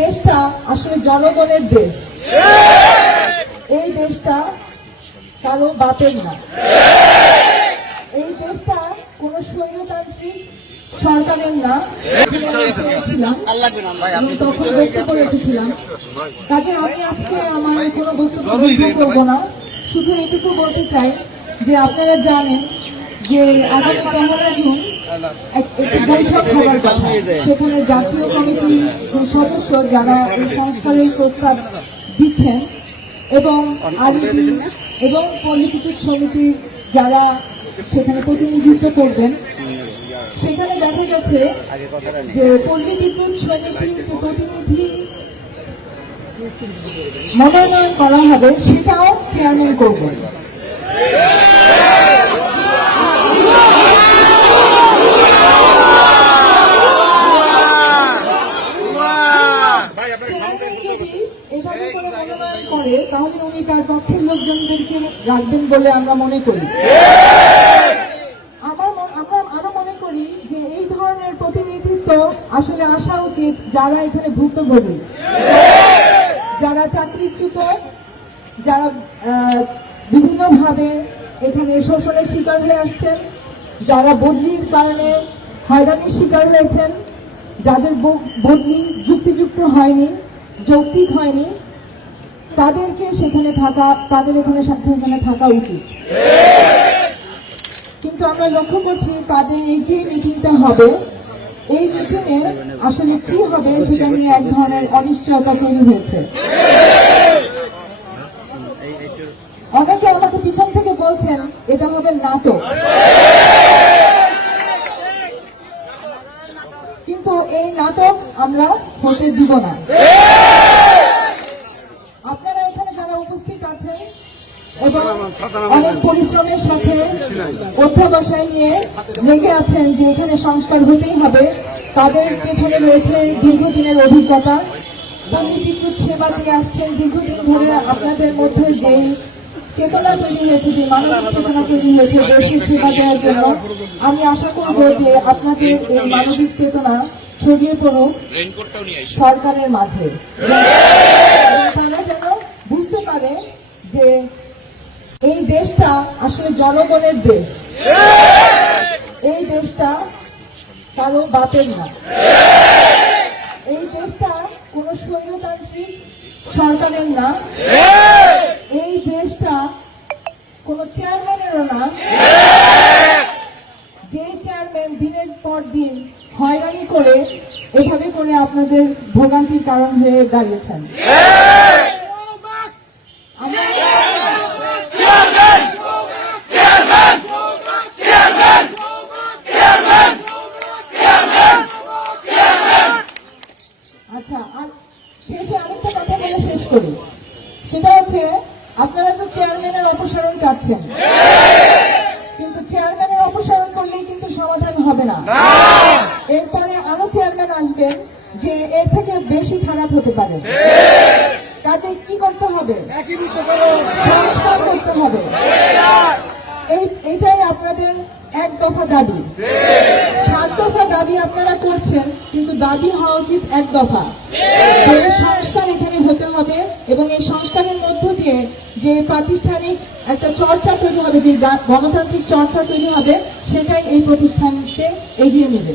দেশটা আসলে জনগণের দেশ। এই দেশটা কারও বাপের না। এই দেশটা কোন স্বৈরতান্ত্রিক সরকারের না। তখন বক্তব্য রেখেছিলাম কাজে আমি আজকে আমার কোনো বক্তব্য দীর্ঘ করব না। শুধু এটুকু বলতে চাই যে আপনারা জানেন যে আগামী পনেরো জুন বৈঠক হওয়ার সেখানে জাতীয় কমিটির যে সদস্য যারা এই সংস্কারের প্রস্তাব দিচ্ছেন এবং আরবি এবং পলিটিক্যাল সমিতির যারা সেখানে প্রতিনিধিত্ব করবেন সেখানে দেখা গেছে যে পল্লী বিদ্যুৎ সমিতির প্রতিনিধি মনোনয়ন করা হবে, সেটাও চেয়ারম্যান করবেন চেয়ারম্যান যদি এভাবে করে মনোনয়ন করে, তাহলে উনি তার পক্ষের লোকজনদেরকে রাখবেন বলে আমরা মনে করি। প্রতিনিধিত্ব আসলে আসা উচিত যারা এখানে ভুক্তভোগী যারা চাকরিচ্যুত, যারা বিভিন্নভাবে এখানে শোষণের শিকার হয়ে আসছেন, যারা বদলির কারণে হয়রানির শিকার হয়েছেন, যাদের বদলি যুক্তিযুক্ত হয়নি যৌক্তিক হয়নি। তাদেরকে সেখানে থাকা, তাদের এখানে সেখানে থাকা উচিত। কিন্তু আমরা লক্ষ্য করছি তাদের এই যে মিটিংটা হবে, এই মিটিংয়ে আসলে কি হবে সেটা নিয়ে এক ধরনের অনিশ্চয়তা তৈরি হয়েছে। অনেকে আমাকে পিছন থেকে বলছেন, এটা হবে নাটক কিন্তু এই নাটক আমরা হতে দিব না। আপনারা এখানে যারা উপস্থিত আছেন এবং অনেক পরিশ্রমের সাথে অধ্যাবসায় নিয়ে লেগে আছেন যে এখানে সংস্কার হতেই হবে, তাদের পেছনে রয়েছে দীর্ঘদিনের অভিজ্ঞতা। পলিটিক্যাল সেবা দিয়ে আসছেন। দীর্ঘদিন ধরে আপনাদের মধ্যে যেই চেতনা তৈরি হয়েছে, যে মানবিক চেতনা তৈরি হয়েছে, দেশের সেবা দেওয়ার জন্য, আমি আশা করব যে আপনাদের এই মানবিক চেতনা ছড়িয়ে পড়ুক সরকারের মাঝে। তারা যেন বুঝতে পারে যে এই দেশটা আসলে জনগণের দেশ। এই দেশটা কারও বাপের না। এই দেশটা কোন স্বৈরতান্ত্রিক সরকারের না। এই দেশটা কোন চেয়ারম্যানেরও না। যে চেয়ারম্যান দিনের পর দিন হয়রানি করে, এভাবে করে আপনাদের ভোগান্তির কারণ হয়ে দাঁড়িয়েছেন। আচ্ছা আর শেষে বলে শেষ করি। সেটা হচ্ছে, আপনারা তো চেয়ারম্যানের অপসারণ চাচ্ছেন। আসবেন যে এর থেকে বেশি খারাপ হতে পারে। কাজে কি করতে হবে? সংস্কার করতে হবে। এটাই আপনাদের এক দফা দাবি। সাত দফা দাবি আপনারা করছেন কিন্তু দাবি হওয়া উচিত এক দফা। সংস্কার এখানে হতে হবে এবং এই সংস্কারের মধ্য দিয়ে যে প্রাতিষ্ঠানিক একটা চর্চা তৈরি হবে যে গণতান্ত্রিক চর্চা তৈরি হবে সেটাই এই প্রতিষ্ঠানকে এগিয়ে নেবে।